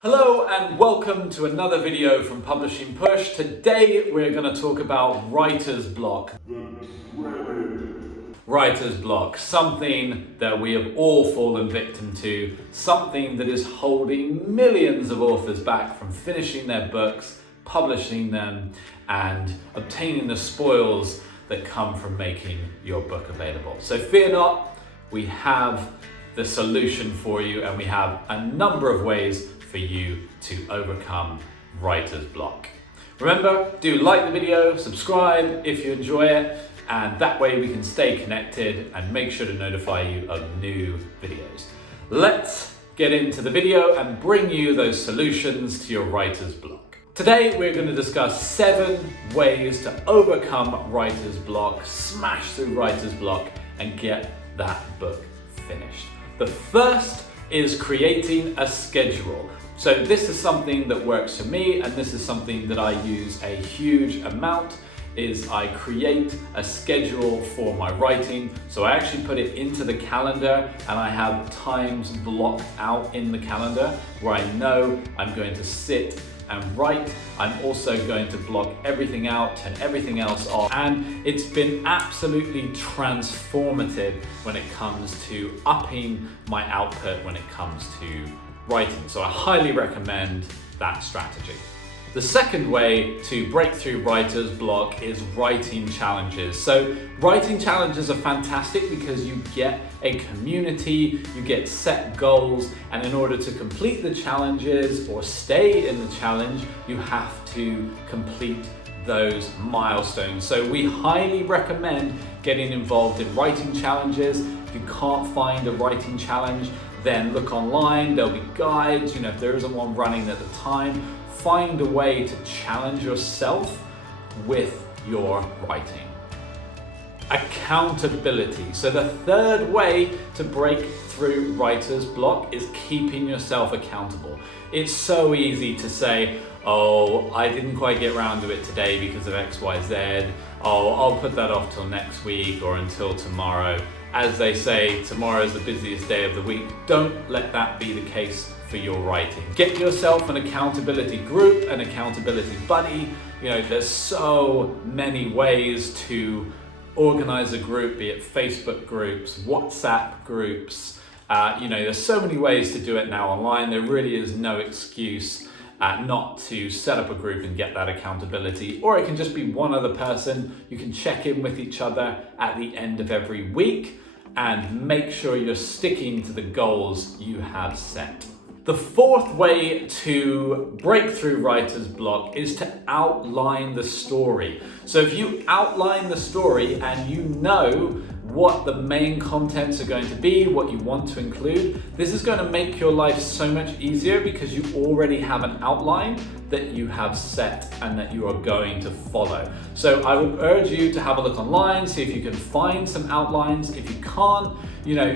Hello and welcome to another video from Publishing Push. Today we're going to talk about writer's block. Writer's block, something that we have all fallen victim to, something that is holding millions of authors back from finishing their books, publishing them, and obtaining the spoils that come from making your book available. So fear not, we have the solution for you, and we have a number of ways for you to overcome writer's block. Remember, do like the video, subscribe if you enjoy it, and that way we can stay connected and make sure to notify you of new videos. Let's get into the video and bring you those solutions to your writer's block. Today we're going to discuss 7 ways to overcome writer's block, smash through writer's block, and get that book finished. The first is creating a schedule. So this is something that works for me, and this is something that I use a huge amount, is I create a schedule for my writing. So I actually put it into the calendar, and I have times blocked out in the calendar where I know I'm going to sit and write. I'm also going to block everything out, turn everything else off, and it's been absolutely transformative when it comes to upping my output when it comes to writing. So I highly recommend that strategy. The second way to break through writer's block is writing challenges. So writing challenges are fantastic because you get a community, you get set goals, and in order to complete the challenges or stay in the challenge, you have to complete those milestones. So we highly recommend getting involved in writing challenges. If you can't find a writing challenge, then look online, there'll be guides, if there isn't one running at the time, find a way to challenge yourself with your writing. Accountability. So the third way to break through writer's block is keeping yourself accountable. It's so easy to say, oh, I didn't quite get around to it today because of X, Y, Z. Oh, I'll put that off till next week or until tomorrow. As they say, tomorrow is the busiest day of the week. Don't let that be the case for your writing. Get yourself an accountability group, an accountability buddy. There's so many ways to organize a group, be it Facebook groups, WhatsApp groups. There's so many ways to do it now online. There really is no excuse not to set up a group and get that accountability. Or it can just be one other person. You can check in with each other at the end of every week and make sure you're sticking to the goals you have set. The fourth way to break through writer's block is to outline the story. So if you outline the story and you know what the main contents are going to be, what you want to include, this is going to make your life so much easier because you already have an outline that you have set and that you are going to follow. So I would urge you to have a look online, see if you can find some outlines. If you can't,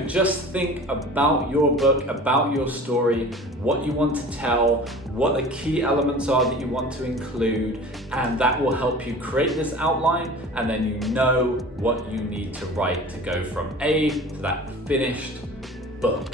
just think about your book, about your story, what you want to tell, what the key elements are that you want to include, and that will help you create this outline, and then you know what you need to write to go from A to that finished book.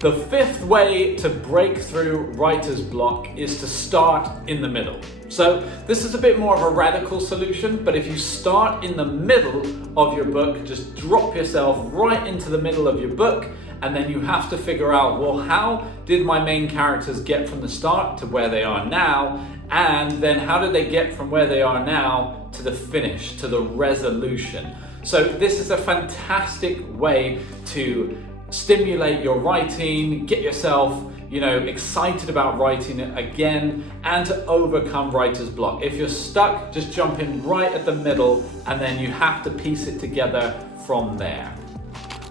The fifth way to break through writer's block is to start in the middle. So this is a bit more of a radical solution, but if you start in the middle of your book, just drop yourself right into the middle of your book, and then you have to figure out, well, how did my main characters get from the start to where they are now? And then how did they get from where they are now to the finish, to the resolution? So this is a fantastic way to stimulate your writing, get yourself excited about writing it again, and to overcome writer's block. If you're stuck, just jump in right at the middle, and then you have to piece it together from there.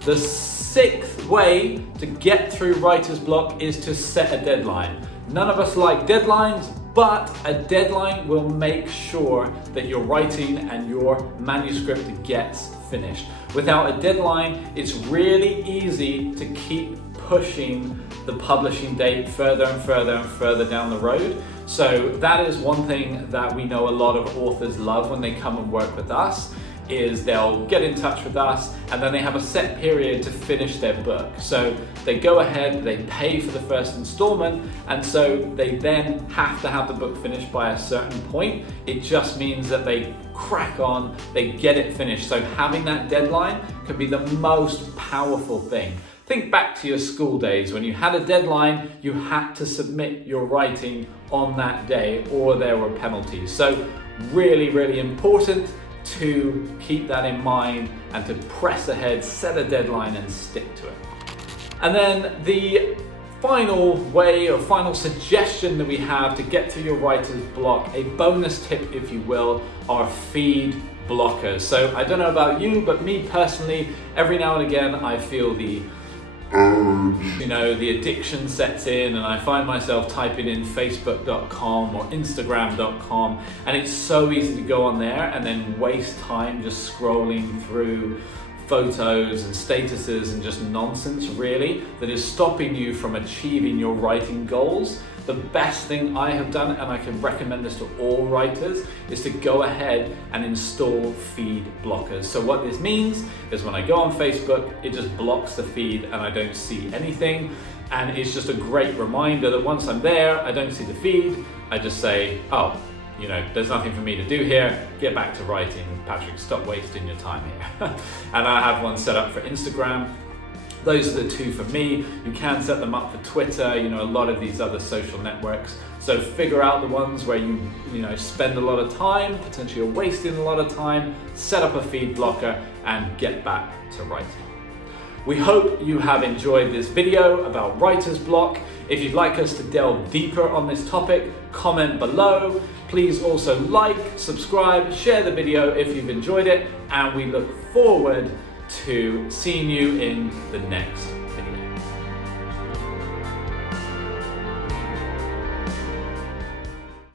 The sixth way to get through writer's block is to set a deadline. None of us like deadlines, but a deadline will make sure that your writing and your manuscript gets finished. Without a deadline, it's really easy to keep pushing the publishing date further and further and further down the road. So that is one thing that we know a lot of authors love when they come and work with us, is they'll get in touch with us and then they have a set period to finish their book. So they go ahead, they pay for the first installment, and so they then have to have the book finished by a certain point. It just means that they crack on, they get it finished. So having that deadline can be the most powerful thing. Think back to your school days when you had a deadline, you had to submit your writing on that day or there were penalties. So really, really important to keep that in mind and to press ahead, set a deadline and stick to it. And then the final way or final suggestion that we have to get to your writer's block, a bonus tip if you will, are feed blockers. So I don't know about you, but me personally, every now and again I feel the addiction sets in and I find myself typing in facebook.com or instagram.com, and it's so easy to go on there and then waste time just scrolling through photos and statuses and just nonsense really that is stopping you from achieving your writing goals. The best thing I have done, and I can recommend this to all writers, is to go ahead and install feed blockers. So what this means is when I go on Facebook, it just blocks the feed and I don't see anything. And it's just a great reminder that once I'm there, I don't see the feed, I just say, oh, there's nothing for me to do here, get back to writing. Patrick, stop wasting your time here. And I have one set up for Instagram. Those are the two for me. You can set them up for Twitter, a lot of these other social networks. So figure out the ones where you spend a lot of time, potentially you're wasting a lot of time, set up a feed blocker and get back to writing. We hope you have enjoyed this video about writer's block. If you'd like us to delve deeper on this topic, comment below. Please also like, subscribe, share the video if you've enjoyed it, and we look forward to seeing you in the next